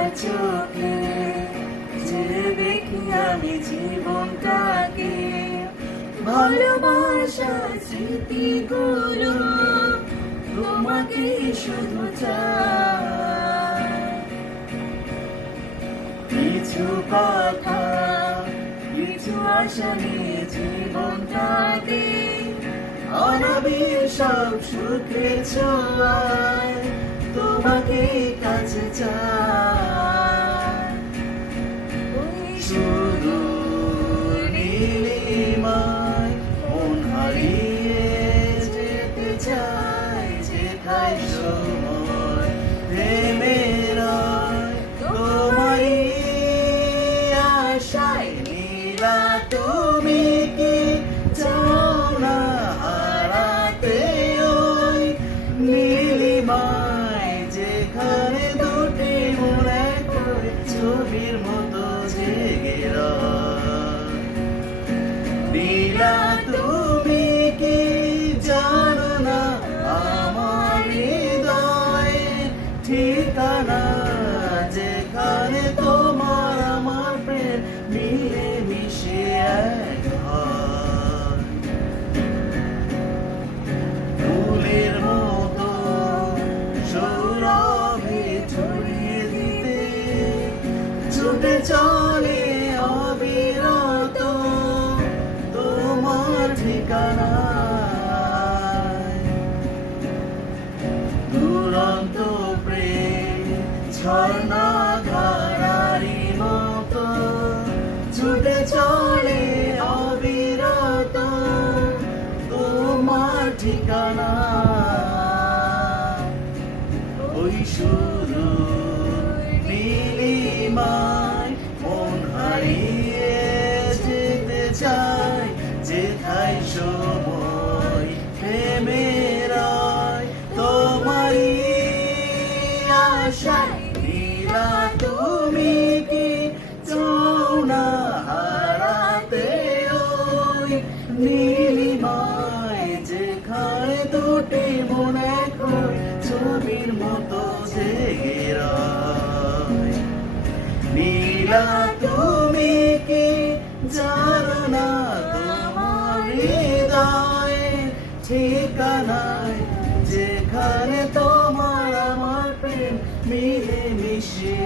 তোমার চোখে যে দেখি আমি জীবনটাকে, ভালোবাসার স্মৃতিগুলো তোমাকে শুধু চাই। কিছু কথা, কিছু আশা নিয়ে জীবনটাকে, অনাবিল সব সুখের ছোঁয়ায় তোমাকে কাছে চাই। শুধু নীলিমায় মন হারিয়ে যেতে চাই, যেথায় সময় প্রেমের তোমারই আশায়। নীলা তুমি কি চাও না হারাতে ওই নীলিমায়, যেখানে দুটি মন এক হয়ে ছবির মতো জেগে রয়। নীলা তুমি কি জানো না আমার হৃদয়ের ঠিকানা, যেখানে তোমার আমার প্রেম মিলে মিশে এক হয়। ফুলের মতো সৌরভে ছড়িয়ে দিতে ছুটে চলে অবিরত তোমার ঠিকানায়। দুরন্ত প্রেম ঝর্ণা ধারারি মতো ছুটে চলে অবিরত তোমার ঠিকানা। ওই শুধু নীলিমায় মন হারিয়ে যেতে চাই, যেথায় সময় প্রেমের তোমারই আশায়। নীলা তুমি কি চাও না হারাতে ওই নীলিমায়, যেখানে দুটি মন এক হয়ে ছবির মতো জেগে রয়। নীলা তুমি কি জানো না তোমার হৃদয়ের ঠিকানায়, যেখানে তোমার আমার প্রেম মিলে মিশে